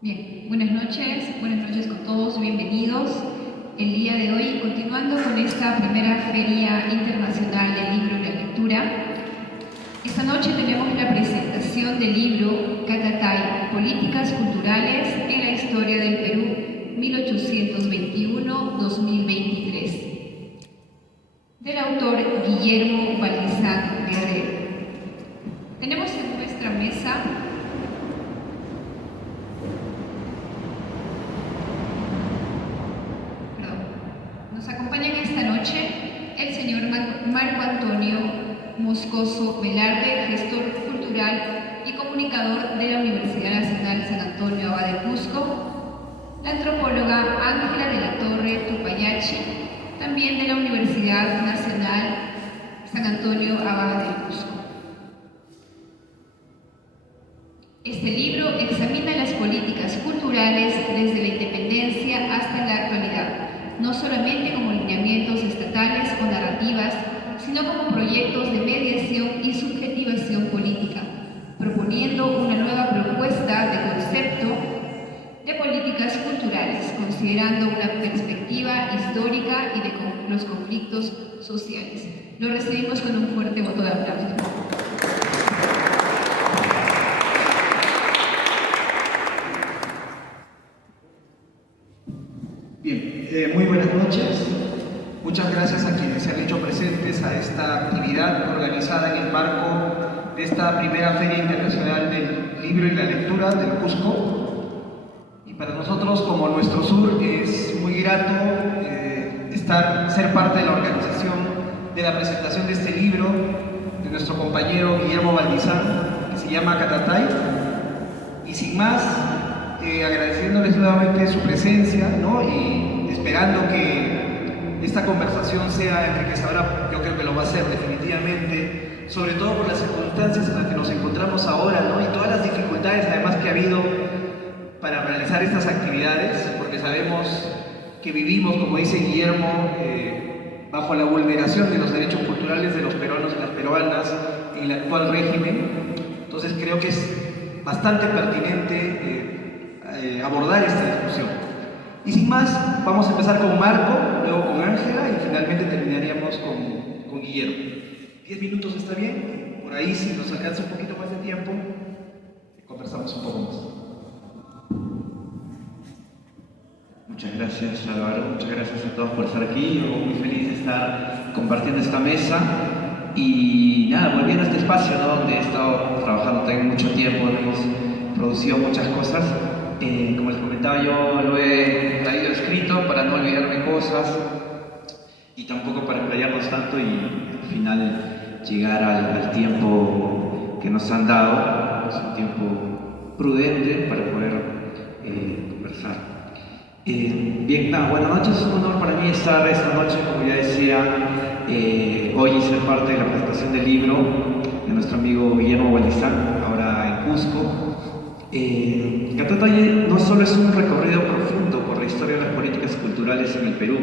Bien, buenas noches con todos, bienvenidos. El día de hoy, continuando con esta primera Feria Internacional del Libro y la Lectura, esta noche tenemos la presentación del libro Catatay, Políticas Culturales en la Historia del Perú, 1821-2023, del autor Guillermo Valdizán Guerrero. Tenemos en nuestra mesa nos acompañan esta noche el señor Marco Antonio Moscoso Velarde, gestor cultural y comunicador de la Universidad Nacional San Antonio Abad de Cusco, la antropóloga Ángela de la Torre Tupayachi, también de la Universidad Nacional San Antonio Abad de Cusco. Este libro examina las políticas culturales desde la independencia hasta la actualidad, no solamente como lineamientos estatales o narrativas, sino como proyectos de mediación y subjetivación política, proponiendo una nueva propuesta de concepto de políticas culturales, considerando una perspectiva histórica y de los conflictos sociales. Lo recibimos con un fuerte voto de aplauso. Bien, muy buenas noches. Muchas gracias a quienes se han hecho presentes a esta actividad organizada en el marco de esta primera Feria Internacional del Libro y la Lectura del Cusco. Y para nosotros, como nuestro sur, es muy grato ser parte de la organización de la presentación de este libro de nuestro compañero Guillermo Valdizán, que se llama Catatay. Y sin más, agradeciéndoles nuevamente su presencia, ¿no? Y esperando que esta conversación sea enriquecedora. Yo creo que lo va a ser definitivamente, sobre todo por las circunstancias en las que nos encontramos ahora, ¿no? Y todas las dificultades además que ha habido para realizar estas actividades, porque sabemos que vivimos, como dice Guillermo, bajo la vulneración de los derechos culturales de los peruanos y las peruanas en el actual régimen. Entonces creo que es bastante pertinente abordar esta discusión. Y sin más, vamos a empezar con Marco, luego con Ángela y finalmente terminaríamos con Guillermo. 10 minutos está bien, por ahí si nos alcanza un poquito más de tiempo, conversamos un poco más. Muchas gracias, Álvaro, muchas gracias a todos por estar aquí. Yo muy feliz de estar compartiendo esta mesa y nada, volviendo a este espacio, ¿no? Donde he estado trabajando también mucho tiempo, hemos producido muchas cosas. Como les comentaba, yo lo he traído escrito para no olvidarme cosas y tampoco para explayarnos tanto y al final llegar al tiempo que nos han dado. Es un tiempo prudente para poder conversar. Bien, nada, buenas noches. Es un honor para mí estar esta noche, como ya decía, hoy y ser parte de la presentación del libro de nuestro amigo Guillermo Valdizán, ahora en Cusco. Catatay no solo es un recorrido profundo por la historia de las políticas culturales en el Perú,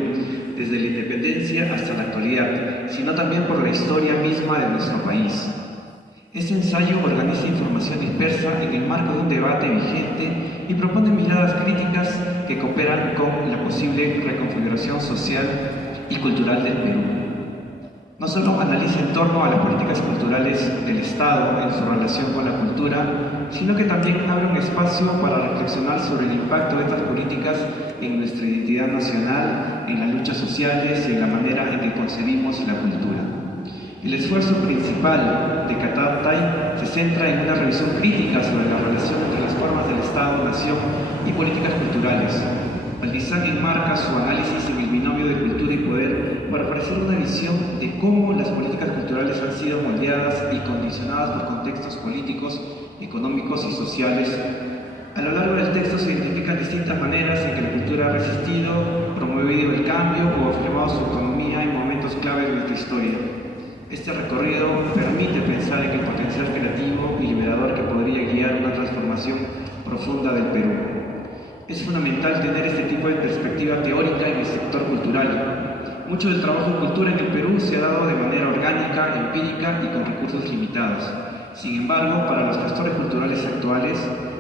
desde la independencia hasta la actualidad, sino también por la historia misma de nuestro país. Este ensayo organiza información dispersa en el marco de un debate vigente y propone miradas críticas que cooperan con la posible reconfiguración social y cultural del Perú. No solo analiza en torno a las políticas culturales del Estado en su relación con la cultura, sino que también abre un espacio para reflexionar sobre el impacto de estas políticas en nuestra identidad nacional, en las luchas sociales y en la manera en que concebimos la cultura. El esfuerzo principal de Catatay se centra en una revisión crítica sobre la relación entre las formas del Estado, nación y políticas culturales. Valdizán enmarca su análisis en el binomio de cultura y poder para ofrecer una visión de cómo las políticas culturales han sido moldeadas y condicionadas por contextos políticos, económicos y sociales. A lo largo del texto se identifican distintas maneras en que la cultura ha resistido, promovido el cambio o afirmado su autonomía en momentos clave de nuestra historia. Este recorrido permite pensar en el potencial creativo y liberador que podría guiar una transformación profunda del Perú. Es fundamental tener este tipo de perspectiva teórica en el sector cultural. Mucho del trabajo en cultura en el Perú se ha dado de manera orgánica, empírica y con recursos limitados. Sin embargo, para los gestores culturales actuales,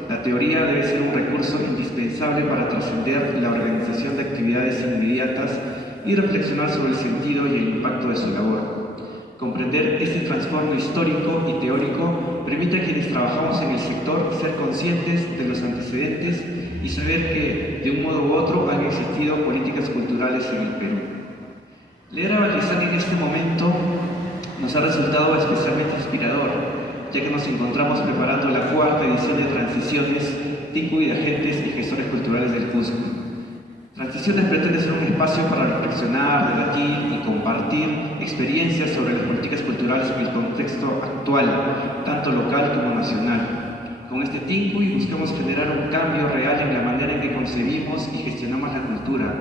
la teoría debe ser un recurso indispensable para trascender la organización de actividades inmediatas y reflexionar sobre el sentido y el impacto de su labor. Comprender este trasfondo histórico y teórico permite a quienes trabajamos en el sector ser conscientes de los antecedentes y saber que, de un modo u otro, han existido políticas culturales en el Perú. Leer a Valdizán en este momento nos ha resultado especialmente inspirador, ya que nos encontramos preparando la cuarta edición de Transiciones, TICU y de agentes y gestores culturales del Cusco. Transiciones pretende ser un espacio para reflexionar, debatir y compartir experiencias sobre las políticas culturales en el contexto actual, tanto local como nacional. Con este TICU buscamos generar un cambio real en la manera en que concebimos y gestionamos la cultura,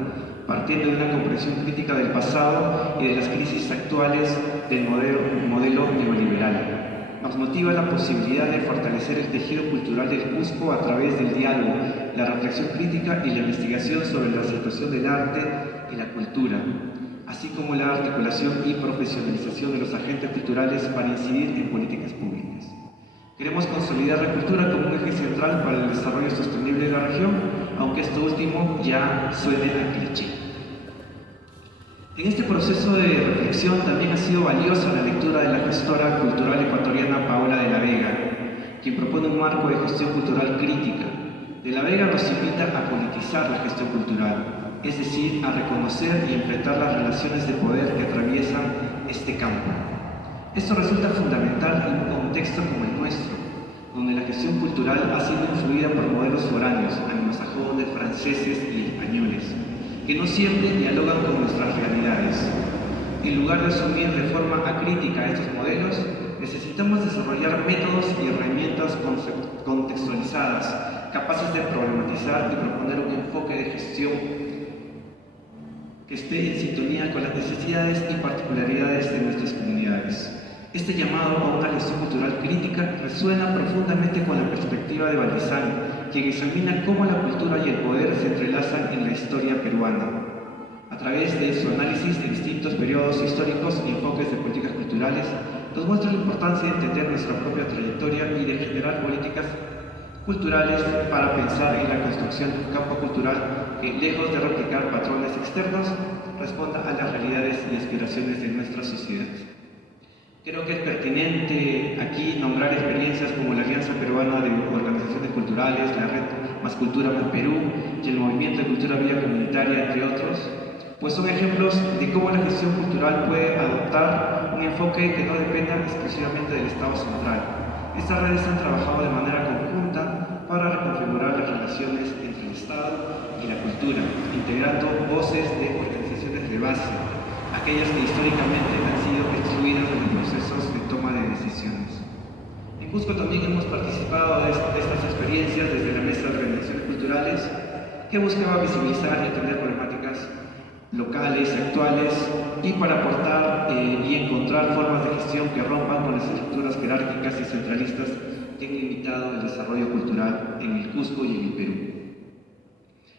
partiendo de una comprensión crítica del pasado y de las crisis actuales del modelo neoliberal. Nos motiva la posibilidad de fortalecer el tejido cultural del Cusco a través del diálogo, la reflexión crítica y la investigación sobre la situación del arte y la cultura, así como la articulación y profesionalización de los agentes culturales para incidir en políticas públicas. Queremos consolidar la cultura como un eje central para el desarrollo sostenible de la región, aunque esto último ya suene a cliché. En este proceso de reflexión también ha sido valiosa la lectura de la gestora cultural ecuatoriana Paola de la Vega, quien propone un marco de gestión cultural crítica. De la Vega nos invita a politizar la gestión cultural, es decir, a reconocer y enfrentar las relaciones de poder que atraviesan este campo. Esto resulta fundamental en un contexto como el nuestro, donde la gestión cultural ha sido influida por modelos foráneos, anglosajones, franceses y españoles, que no siempre dialogan con nuestras realidades. En lugar de asumir de forma acrítica estos modelos, necesitamos desarrollar métodos y herramientas contextualizadas, capaces de problematizar y proponer un enfoque de gestión que esté en sintonía con las necesidades y particularidades de nuestras comunidades. Este llamado a una gestión cultural crítica resuena profundamente con la perspectiva de Valdizán, quien examina cómo la cultura y el poder se entrelazan en la historia peruana. A través de su análisis de distintos periodos históricos y enfoques de políticas culturales, nos muestra la importancia de entender nuestra propia trayectoria y de generar políticas culturales para pensar en la construcción de un campo cultural que, lejos de replicar patrones externos, responda a las realidades y aspiraciones de nuestra sociedad. Creo que es pertinente aquí nombrar experiencias como la Alianza Peruana de Organizaciones Culturales, la Red Más Cultura por Perú y el Movimiento de Cultura Vía Comunitaria, entre otros, pues son ejemplos de cómo la gestión cultural puede adoptar un enfoque que no dependa exclusivamente del Estado central. Estas redes han trabajado de manera conjunta para reconfigurar las relaciones entre el Estado y la cultura, integrando voces de organizaciones de base, aquellas que históricamente han sido excluidas de los procesos de toma de decisiones. En Cusco también hemos participado de estas experiencias desde la Mesa de Organizaciones Culturales, que buscaba visibilizar y entender problemáticas locales, actuales, y para aportar y encontrar formas de gestión que rompan con las estructuras jerárquicas y centralistas que han limitado el desarrollo cultural en el Cusco y en el Perú.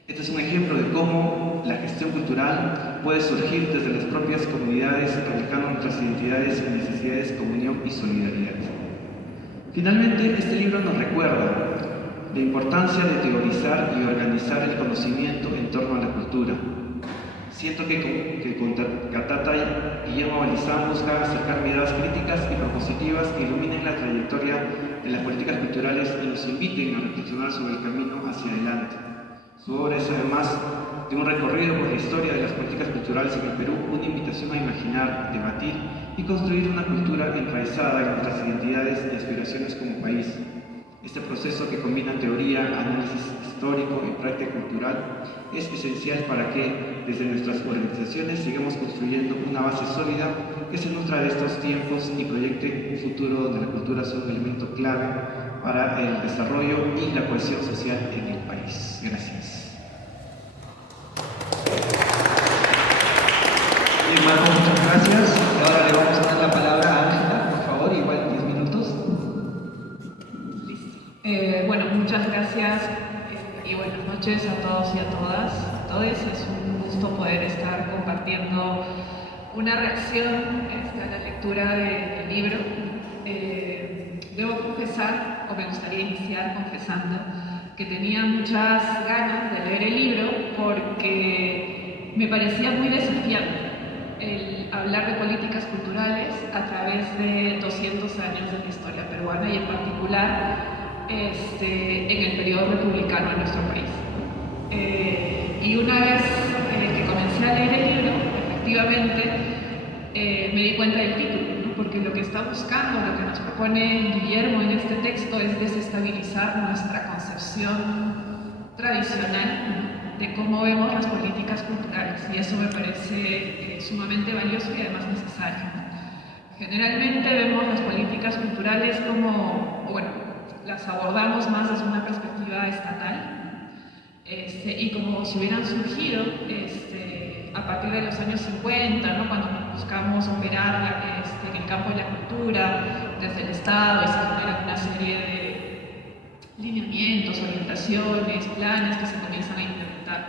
Este es un ejemplo de cómo la gestión cultural puede surgir desde las propias comunidades, reflejando nuestras identidades y necesidades, comunión y solidaridad. Finalmente, este libro nos recuerda la importancia de teorizar y organizar el conocimiento en torno a la cultura. Siento que con Catata y Guillermo Valdizán busca acercar miradas críticas y propositivas que iluminen la trayectoria de las políticas culturales y nos inviten a reflexionar sobre el camino hacia adelante. Su obra es, además de un recorrido por la historia de las políticas culturales en el Perú, una invitación a imaginar, debatir y construir una cultura enraizada en nuestras identidades y aspiraciones como país. Este proceso, que combina teoría, análisis histórico y práctica cultural, es esencial para que, desde nuestras organizaciones, sigamos construyendo una base sólida que se nutra de estos tiempos y proyecte un futuro donde la cultura sea un elemento clave para el desarrollo y la cohesión social en el país. Gracias. Bien, Marco, muchas gracias. Ahora le vamos a dar la palabra a Ángela, por favor, igual 10 minutos. Bueno, muchas gracias y buenas noches a todos y a todas. A todos, es un gusto poder estar compartiendo una reacción a la lectura del libro. Debo confesar, o me gustaría iniciar confesando, que tenía muchas ganas de leer el libro porque me parecía muy desafiante el hablar de políticas culturales a través de 200 años de la historia peruana y en particular en el periodo republicano en nuestro país. Y una vez que comencé a leer el libro, efectivamente me di cuenta del título, ¿no? Porque lo que está buscando, lo que nos propone Guillermo en este texto es desestabilizar nuestra concepción tradicional de cómo vemos las políticas culturales, y eso me parece sumamente valioso y además necesario. Generalmente vemos las políticas culturales como, bueno, las abordamos más desde una perspectiva estatal, y como si hubieran surgido a partir de los años 50, ¿no? Cuando buscamos operar en el campo de la cultura desde el Estado y se generan una serie de lineamientos, orientaciones, planes que se comienzan a implementar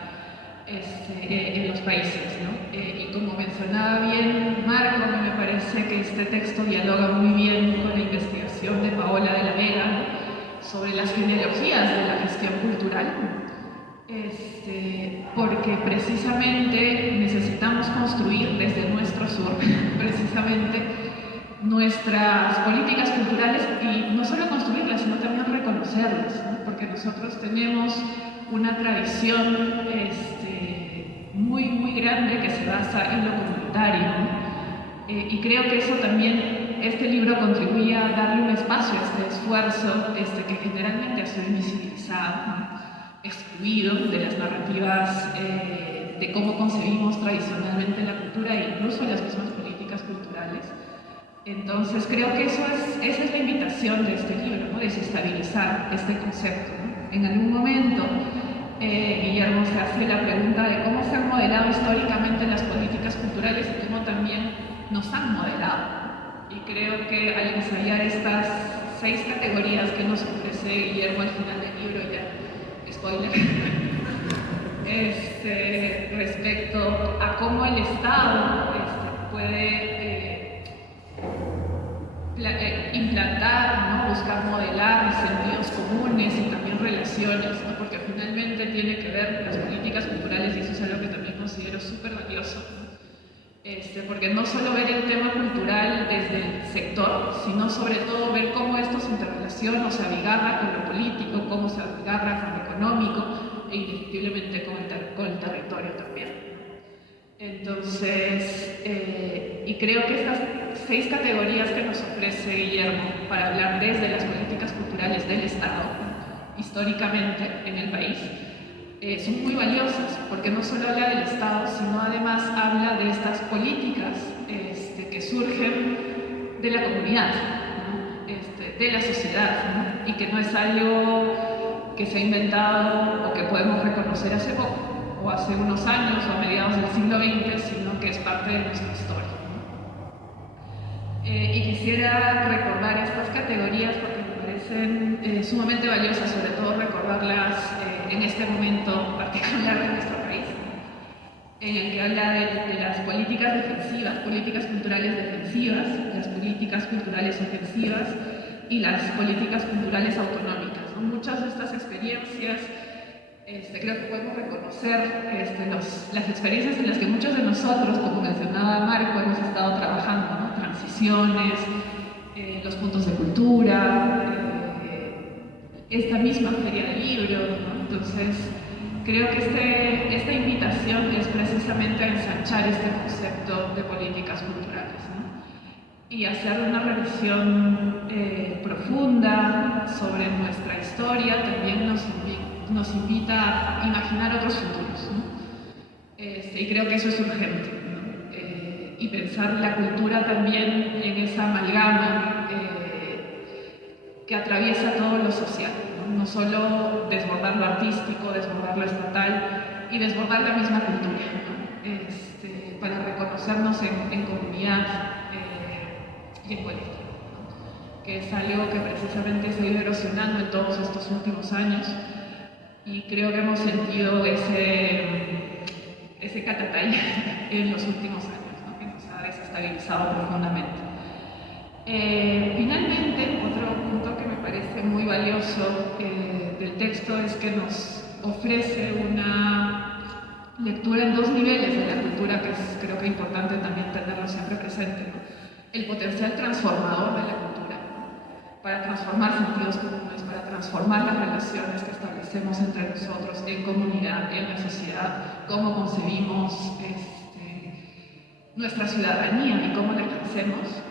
en los países, ¿no? Y como mencionaba bien Marco, a mí me parece que este texto dialoga muy bien con la investigación de Paola de la Vega, ¿no? Sobre las genealogías de la gestión cultural, porque precisamente necesitamos construir desde nuestro sur, precisamente nuestras políticas culturales, y no solo construirlas, sino también reconocerlas, ¿no? Porque nosotros tenemos una tradición muy grande que se basa en lo comunitario, ¿no? Y creo que eso también, este libro contribuye a darle un espacio a este esfuerzo que generalmente ha sido invisibilizado, ¿no? Excluido de las narrativas de cómo concebimos tradicionalmente la cultura e incluso las mismas políticas culturales. Entonces creo que esa es la invitación de este libro, ¿no? Desestabilizar este concepto, ¿no? En algún momento Guillermo se hace la pregunta de cómo se han modelado históricamente las políticas culturales y cómo también nos han modelado. Y creo que al ensayar estas 6 categorías que nos ofrece Guillermo al final del libro, ya spoiler, respecto a cómo el Estado puede implantar, ¿no? Buscar modelar sentidos comunes y también relaciones, ¿no? Porque finalmente tiene que ver las políticas culturales, y eso es algo que también considero súper valioso, ¿no? Porque no solo ver el tema cultural desde el sector, sino sobre todo ver cómo esto se interrelaciona o se abigarra con lo político, cómo se abigarra con lo económico e indiscutiblemente con el territorio también. Entonces, y creo que estas 6 categorías que nos ofrece Guillermo para hablar desde las políticas culturales del Estado, históricamente en el país, son muy valiosas, porque no solo habla del Estado, sino además habla de estas políticas que surgen de la comunidad, ¿no? De la sociedad, ¿no? Y que no es algo que se ha inventado o que podemos reconocer hace poco, o hace unos años, o a mediados del siglo XX, sino que es parte de nuestra historia, ¿no? Y quisiera recordar estas categorías porque me parecen sumamente valiosas, sobre todo recordarlas en este momento particular de nuestro país, en el que habla de las políticas defensivas, políticas culturales defensivas, las políticas culturales ofensivas y las políticas culturales autonómicas, ¿no? Muchas de estas experiencias creo que podemos reconocer las experiencias en las que muchos de nosotros, como mencionaba Marco, hemos estado trabajando, ¿no? Transiciones, los puntos de cultura, esta misma feria del libro, ¿no? Entonces, creo que esta invitación es precisamente a ensanchar este concepto de políticas culturales, ¿no? Y hacer una revisión profunda sobre nuestra historia también nos invita a imaginar otros futuros, ¿no? Y creo que eso es urgente, ¿no? Y pensar la cultura también en esa amalgama que atraviesa todo lo social, ¿no? No solo desbordar lo artístico, desbordar lo estatal y desbordar la misma cultura, ¿no? Para reconocernos en comunidad y en colectivo, ¿no? Que es algo que precisamente se ha ido erosionando en todos estos últimos años, y creo que hemos sentido ese catatay en los últimos años, ¿no? Que nos ha desestabilizado profundamente. Finalmente, otro punto que me parece muy valioso del texto es que nos ofrece una lectura en dos niveles de la cultura, que es creo que importante también tenerlo siempre presente, ¿no? El potencial transformador de la cultura, para transformar sentidos comunes, para transformar las relaciones que establecemos entre nosotros en comunidad, en la sociedad, cómo concebimos nuestra ciudadanía y cómo la ejercemos,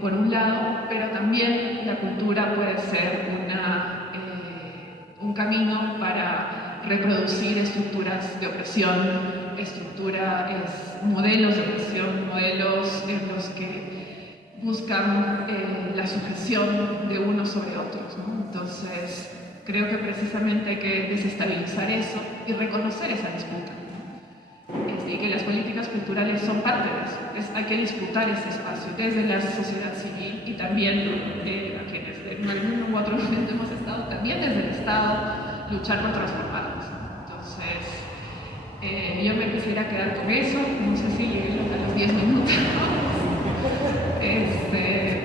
por un lado, pero también la cultura puede ser un camino para reproducir estructuras de opresión, modelos de opresión, modelos en los que buscan la sujeción de unos sobre otros, ¿no? Entonces, creo que precisamente hay que desestabilizar eso y reconocer esa disputa. Y que las políticas culturales son parte de eso. Hay que disputar ese espacio desde la sociedad civil y también a quienes en algún u otro momento hemos estado, también desde el Estado, luchar por transformarnos. Entonces, yo me quisiera quedar con eso, no sé si llegué a los 10 minutos,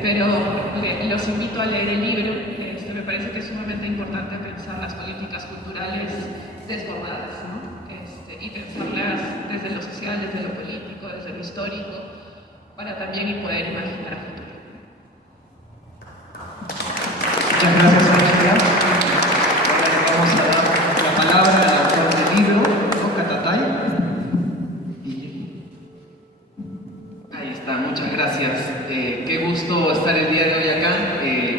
pero los invito a leer el libro. Me parece que es sumamente importante pensar las políticas culturales desbordadas, ¿no? Y pensarlas desde lo social, desde lo político, desde lo histórico, para también poder imaginar el futuro. Muchas gracias, Ángela. Ahora le vamos a dar la palabra al autor del libro, ¿no? Catatay. Ahí está, muchas gracias. Qué gusto estar el día de hoy acá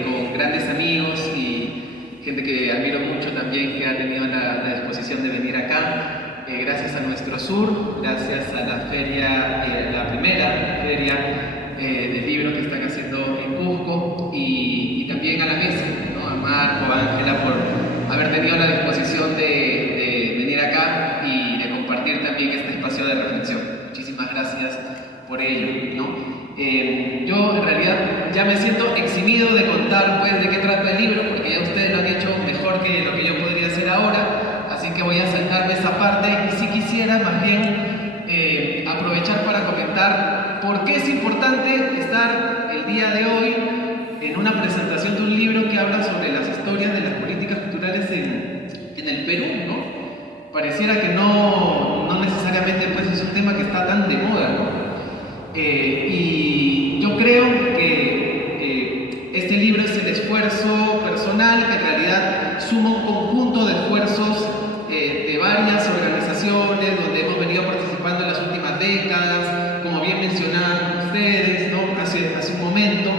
con grandes amigos y gente que admiro mucho también, que ha tenido la disposición de venir acá. Gracias a nuestro sur, gracias a la feria, la primera feria del libro que están haciendo en Cusco y también a la mesa, ¿no? A Marco, a Ángela por haber tenido la disposición de venir acá y de compartir también este espacio de reflexión. Muchísimas gracias por ello, ¿no? Yo en realidad ya me siento eximido de contar pues de qué trata el libro, porque ya ustedes lo han hecho mejor que lo que yo podría hacer ahora, así que voy a saltarme esa parte y si quisiera más bien aprovechar para comentar por qué es importante estar el día de hoy en una presentación de un libro que habla sobre las historias de las políticas culturales en el Perú, ¿no? Pareciera que no necesariamente pues es un tema que está tan de moda, ¿no? Y yo creo que este libro es el esfuerzo personal que en realidad suma un conjunto de esfuerzos de varias organizaciones donde hemos venido participando en las últimas décadas, como bien mencionaban ustedes, ¿no? hace un momento,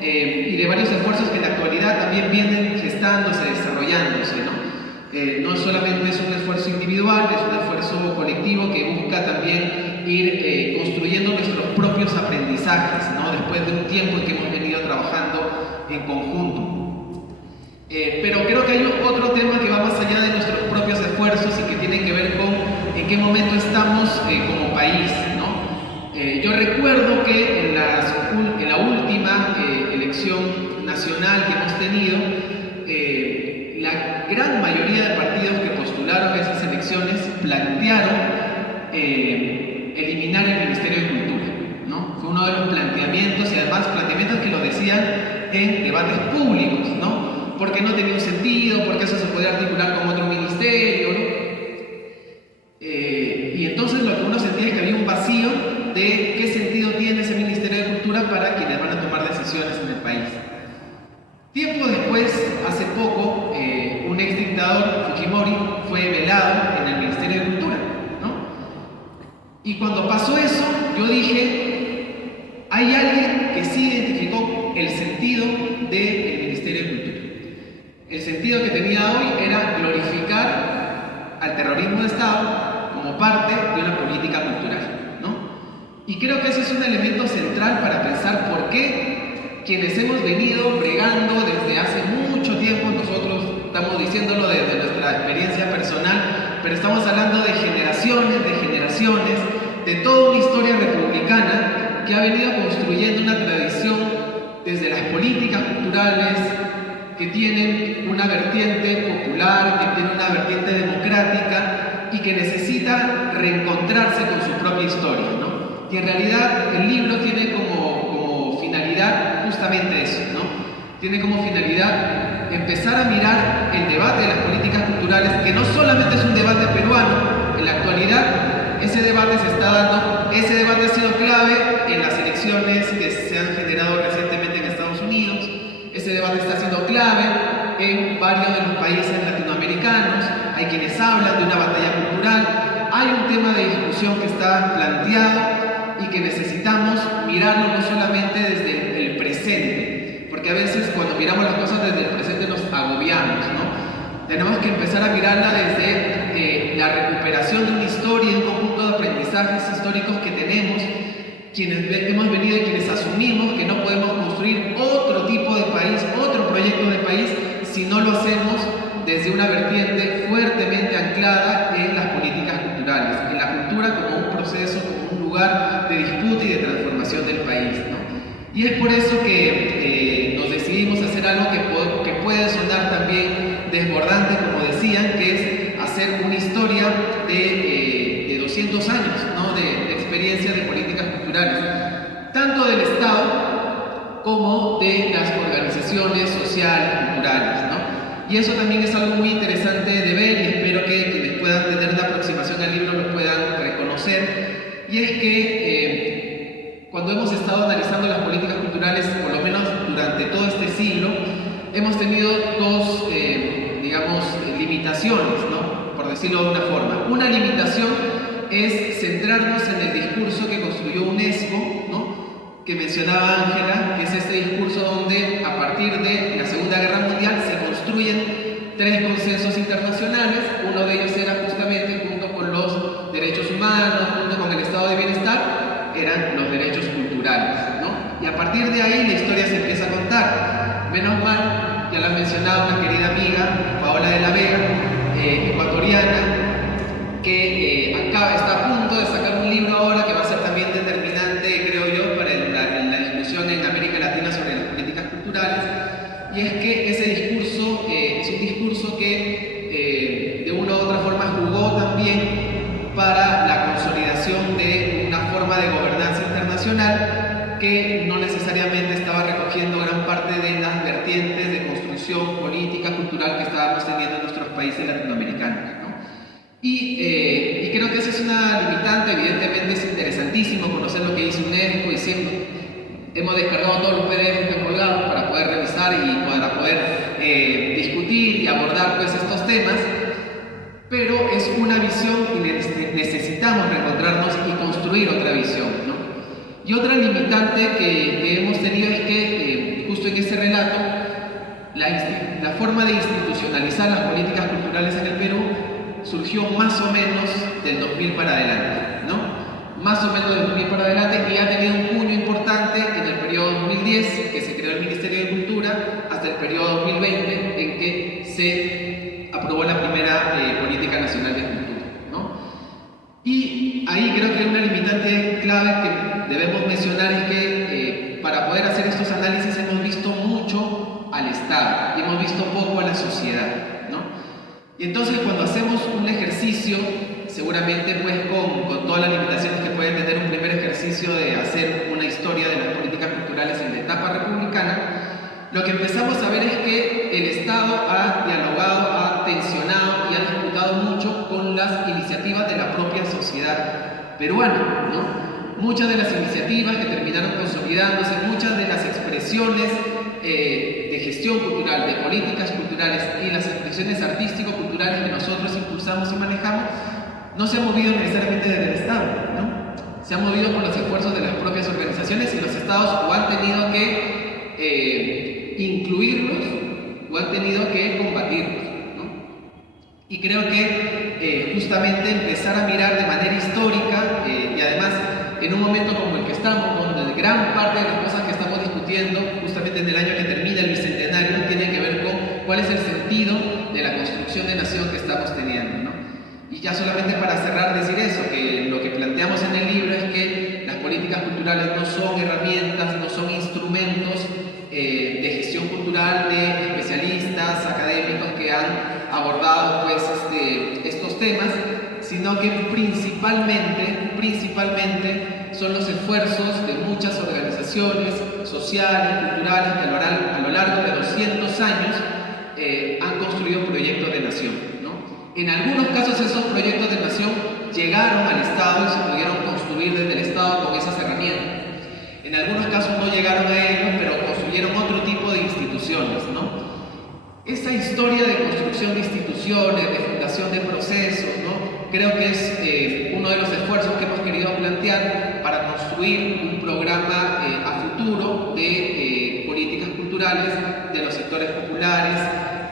y de varios esfuerzos que en la actualidad también vienen gestándose, desarrollándose, ¿no? No solamente es un esfuerzo individual, es un esfuerzo colectivo que busca también ir construyendo nuestros propios aprendizajes, ¿no? Después de un tiempo en que hemos venido trabajando en conjunto. Pero creo que hay otro tema que va más allá de nuestros propios esfuerzos y que tiene que ver con en qué momento estamos como país, ¿no? Yo recuerdo que en la última elección nacional que hemos tenido, la gran mayoría de partidos que postularon esas elecciones plantearon eliminar el Ministerio de Cultura, ¿no? Fue uno de los planteamientos y además planteamientos que lo decían en debates públicos, ¿no? Porque no tenía un sentido, porque eso se podía articular con otro ministerio, ¿no? Y entonces lo que uno sentía es que había un vacío de qué sentido tiene ese Ministerio de Cultura para quienes van a tomar decisiones en el país. Tiempo después, hace poco, un ex dictador, Fujimori, fue velado en el Ministerio de Cultura, ¿no? Y cuando pasó eso, yo dije, hay alguien que sí identificó el sentido del Ministerio de Cultura. El sentido que tenía hoy era glorificar al terrorismo de Estado como parte de una política cultural, ¿no? Y creo que ese es un elemento central para pensar por qué quienes hemos venido bregando desde hace mucho tiempo, nosotros estamos diciéndolo desde nuestra experiencia personal, pero estamos hablando de generaciones, de toda una historia republicana que ha venido construyendo una tradición desde las políticas culturales que tienen una vertiente popular, que tienen una vertiente democrática y que necesita reencontrarse con su propia historia, ¿no? Y en realidad el libro tiene como finalidad justamente eso, ¿no? Tiene como finalidad empezar a mirar el debate de las políticas culturales, que no solamente es un debate peruano. En la actualidad ese debate se está dando, ese debate ha sido clave en las elecciones que se han generado recientemente en Estados Unidos, ese debate está siendo clave en varios de los países latinoamericanos, hay quienes hablan de una batalla cultural, hay un tema de discusión que está planteado y que necesitamos mirarlo no solamente desde el presente, porque a veces cuando miramos las cosas desde el presente nos agobiamos, ¿no? Tenemos que empezar a mirarla desde la recuperación de una historia y un conjunto de aprendizajes históricos que tenemos, quienes hemos venido y quienes asumimos que no podemos construir otro tipo de país, otro proyecto de país, si no lo hacemos desde una vertiente fuertemente anclada en las políticas culturales, en la cultura como un proceso, como un lugar de disputa y de transformación del país, ¿no? Y es por eso que nos decidimos hacer algo que puede sonar también desbordante, como decían, que es hacer una historia de 200 años, ¿no? de experiencia de políticas culturales, tanto del Estado como de las organizaciones sociales, culturales, ¿no? Y eso también es algo muy interesante de ver y espero que quienes puedan tener una aproximación al libro lo puedan reconocer. Y es que cuando hemos estado analizando las políticas culturales, por lo menos durante todo este siglo, hemos tenido dos, limitaciones, ¿no? Por decirlo de una forma. Una limitación es centrarnos en el discurso que construyó UNESCO, ¿no? Que mencionaba Ángela, que es este discurso donde a partir de la Segunda Guerra Mundial se construyen 3 consensos internacionales. Uno de ellos era justamente, junto con los derechos humanos, junto con el estado de bienestar, eran los derechos culturales, ¿no? Y a partir de ahí la historia se empieza a contar. Menos mal, ya la ha mencionado una querida amiga, Paola de la Vega, ecuatoriana, que acá está a punto de sacar un libro ahora que va a ser también determinante, creo yo, para la discusión en América Latina sobre las políticas culturales. Y es que ese discurso es un discurso que de una u otra forma jugó también para la consolidación de una forma de gobernanza internacional que no necesariamente estaba recogiendo gran parte de las vertientes de construcción política, cultural que estábamos teniendo en nuestros países latinoamericanos, ¿no? Y creo que esa es una limitante. Evidentemente es interesantísimo conocer lo que dice UNESCO y siempre hemos descargado todos los PDF que han colgado para poder revisar y para poder discutir y abordar pues estos temas, pero es una visión y necesitamos reencontrarnos y construir otra visión, ¿no? Y otra limitante que hemos tenido es que justo en ese relato la forma de institucionalizar las políticas culturales en el Perú surgió más o menos del 2000 para adelante, ¿no? Más o menos del 2000 para adelante, y ha tenido un puño importante en el periodo 2010, que se creó el Ministerio de Cultura, hasta el periodo 2020, en que se aprobó la primera Política Nacional de Cultura, ¿no? Y ahí creo que una limitante clave que debemos mencionar es que para poder hacer estos análisis hemos visto mucho al Estado y hemos visto poco a la sociedad, ¿no? Y entonces cuando hacemos un ejercicio, seguramente pues con todas las limitaciones que puede tener un primer ejercicio de hacer una historia de las políticas culturales en la etapa republicana, lo que empezamos a ver es que el Estado ha dialogado, ha tensionado y ha disputado mucho con las iniciativas de la propia sociedad peruana, ¿no? Muchas de las iniciativas que terminaron consolidándose, muchas de las expresiones de gestión cultural, de políticas culturales y las expresiones artístico-culturales que nosotros impulsamos y manejamos, no se han movido necesariamente desde el Estado, ¿no? Se han movido por los esfuerzos de las propias organizaciones, y los Estados o han tenido que incluirlos o han tenido que combatirlos, ¿no? Y creo que justamente empezar a mirar de manera histórica y además en un momento como el que estamos, donde gran parte de las cosas que estamos discutiendo justamente en el año que termina el bicentenario tiene que ver con cuál es el sentido de la construcción de nación que estamos teniendo, ¿no? Y ya solamente para cerrar decir eso, que lo que planteamos en el libro es que las políticas culturales no son herramientas, no son instrumentos de gestión cultural de especialistas, académicos que han abordado pues, estos temas, sino que principalmente son los esfuerzos de muchas organizaciones sociales, culturales, que a lo largo de 200 años han construido proyectos de nación, ¿no? En algunos casos esos proyectos de nación llegaron al Estado y se pudieron construir desde el Estado con esas herramientas. En algunos casos no llegaron a ellos, pero construyeron otro tipo de instituciones, ¿no? Esa historia de construcción de instituciones, de fundación de procesos, ¿no? Creo que es uno de los esfuerzos que hemos querido plantear para construir un programa a futuro de políticas culturales de los sectores populares,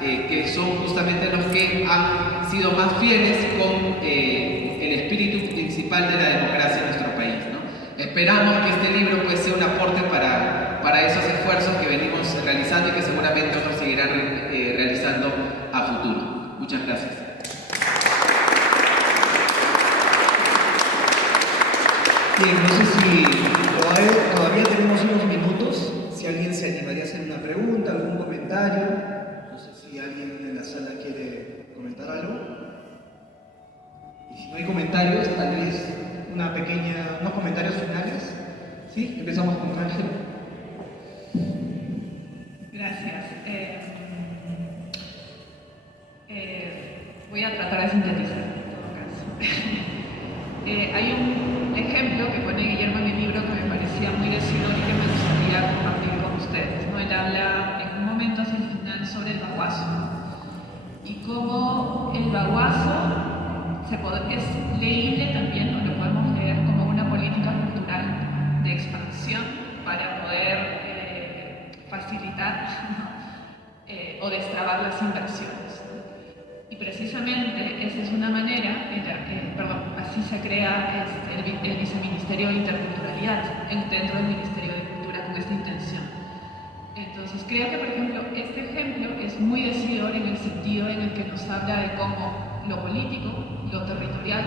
que son justamente los que han sido más fieles con el espíritu principal de la democracia en nuestro país, ¿no? Esperamos que este libro pues, sea un aporte para esos esfuerzos que venimos realizando y que seguramente otros seguirán realizando a futuro. Muchas gracias. Bien, no sé si todavía tenemos unos minutos, si alguien se animaría a hacer una pregunta, algún comentario. No sé si alguien en la sala quiere comentar algo. Y si no hay comentarios, tal vez unos comentarios finales. ¿Sí? Empezamos con Ángel. Gracias. Voy a tratar de sintetizar en todo caso. Hay un ejemplo que pone Guillermo en el libro que me parecía muy decidor y que me gustaría compartir con ustedes, ¿no? Él habla en un momento hacia el final sobre el baguazo y cómo el baguazo es leíble también, o lo podemos leer como una política cultural de expansión para poder facilitar o destrabar las inversiones. Y precisamente esa es una manera, así se crea el Viceministerio de Interculturalidad dentro del Ministerio de Cultura con esta intención. Entonces creo que, por ejemplo, este ejemplo es muy decidor en el sentido en el que nos habla de cómo lo político, lo territorial,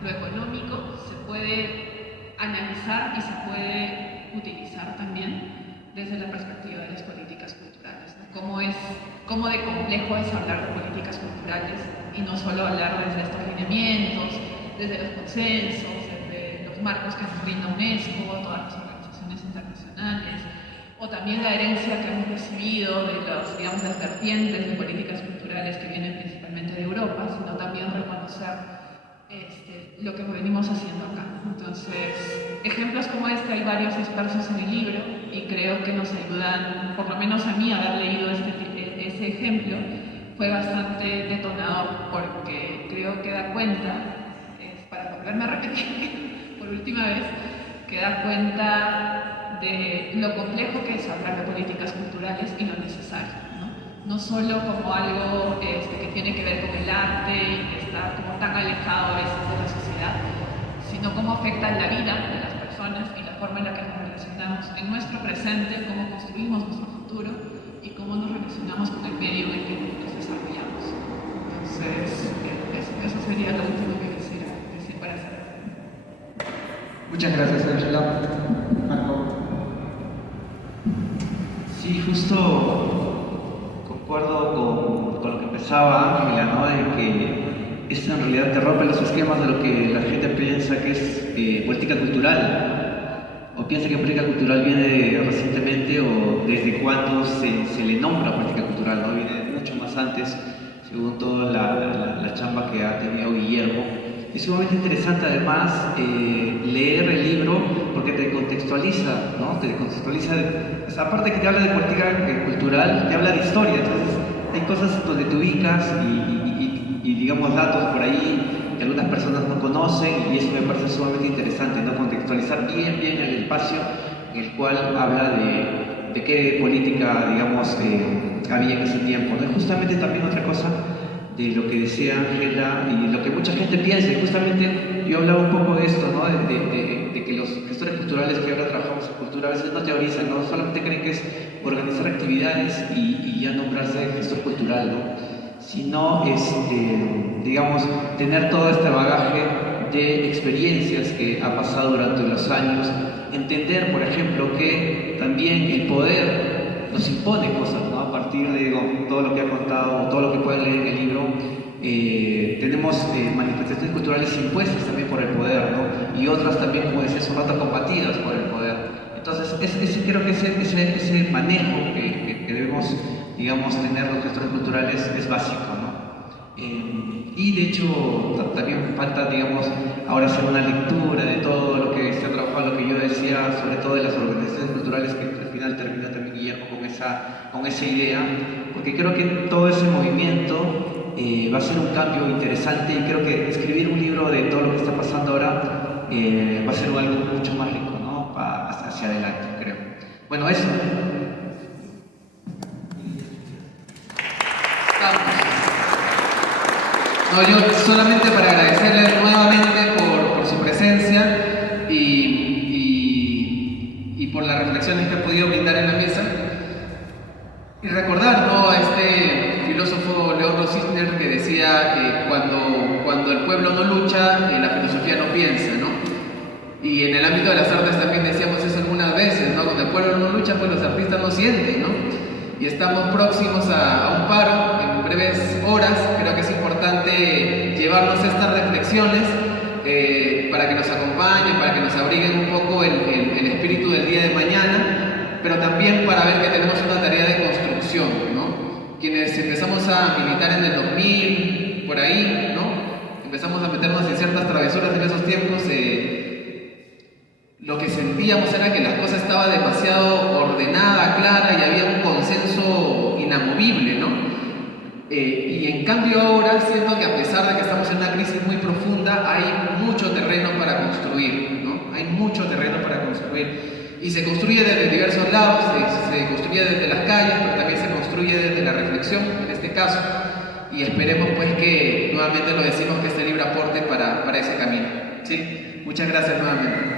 lo económico se puede analizar y se puede utilizar también desde la perspectiva de las políticas culturales, ¿no? Cómo de complejo es hablar de políticas culturales y no solo hablar desde estos lineamientos, desde los consensos, desde los marcos que nos brinda UNESCO, todas las organizaciones internacionales, o también la herencia que hemos recibido de las vertientes de políticas culturales que vienen principalmente de Europa, sino también reconocer lo que venimos haciendo acá. Entonces, ejemplos como este hay varios dispersos en el libro y creo que nos ayudan, por lo menos a mí, haber leído ese ejemplo fue bastante detonador porque creo que da cuenta, para volverme a repetir por última vez, que da cuenta de lo complejo que es hablar de políticas culturales y lo necesario, no solo como algo que tiene que ver con el arte y que está como tan alejado a veces de la sociedad, sino cómo afecta la vida de las personas y la forma en la que nos relacionamos en nuestro presente, cómo construimos nuestro futuro y cómo nos relacionamos con el medio en el que nos desarrollamos. Entonces, eso sería lo último que quisiera decir para cerrar. Muchas gracias, Ángela. Marco. Sí, justo concuerdo con lo que empezaba Ángela, ¿no? De que esto en realidad te rompe los esquemas de lo que la gente piensa que es política cultural, o piensa que política cultural viene recientemente o desde cuándo se le nombra política cultural, ¿no? Viene mucho más antes, según toda la chamba que ha tenido Guillermo. Es sumamente interesante además leer el libro porque te contextualiza, ¿no? Te contextualiza, aparte que te habla de política cultural, te habla de historia, entonces hay cosas donde te ubicas y digamos datos por ahí que algunas personas no conocen y eso me parece sumamente interesante, ¿no? Contextualizar bien el espacio en el cual habla de qué política, digamos, había en ese tiempo, ¿no? Y justamente también otra cosa de lo que decía Ángela y lo que mucha gente piensa, y justamente yo hablaba un poco de esto, ¿no? De que los gestores culturales que ahora trabajamos en cultura a veces no teorizan, ¿no? Solamente creen que es organizar actividades y ya nombrarse gestor cultural, ¿no? Sino, digamos, tener todo este bagaje de experiencias que ha pasado durante los años, entender, por ejemplo, que también el poder nos impone cosas, ¿no? A partir de todo lo que ha contado, todo lo que pueden leer en el libro, tenemos tenemos manifestaciones culturales impuestas también por el poder, ¿no? Y otras también, como decía hace un rato, combatidas por el poder. Entonces, creo que ese manejo que debemos, digamos, tener los gestores culturales es básico, ¿no? Y de hecho, también falta, digamos, ahora hacer una lectura de todo lo que se ha trabajado, lo que yo decía, sobre todo de las organizaciones culturales, que al final terminó también Guillermo con esa idea, porque creo que todo ese movimiento va a ser un cambio interesante, y creo que escribir un libro de todo lo que está pasando ahora va a ser algo mucho más rico, ¿no? Hacia adelante, creo. Bueno, eso. No, yo solamente para agradecerle nuevamente por su presencia y por las reflexiones que ha podido brindar en la mesa. Y recordar, ¿no?, a este filósofo León Rosicner, que decía que cuando el pueblo no lucha, la filosofía no piensa, ¿no? Y en el ámbito de las artes también decíamos eso algunas veces, ¿no? Cuando el pueblo no lucha, pues los artistas no sienten, ¿no? Y estamos próximos a un paro en breves horas. Creo que es importante llevarnos estas reflexiones para que nos acompañen, para que nos abriguen un poco el espíritu del día de mañana, pero también para ver que tenemos una tarea de construcción, ¿no? Quienes empezamos a militar en el 2000, por ahí, ¿no? Empezamos a meternos en ciertas travesuras en esos tiempos. Lo que sentíamos era que la cosa estaba demasiado ordenada, clara, y había un consenso inamovible, ¿no? Y en cambio ahora siento que, a pesar de que estamos en una crisis muy profunda, hay mucho terreno para construir, ¿no? Hay mucho terreno para construir. Y se construye desde diversos lados, se construye desde las calles, pero también se construye desde la reflexión, en este caso. Y esperemos, pues, que nuevamente lo decimos, que este libro aporte para ese camino, ¿sí? Muchas gracias nuevamente.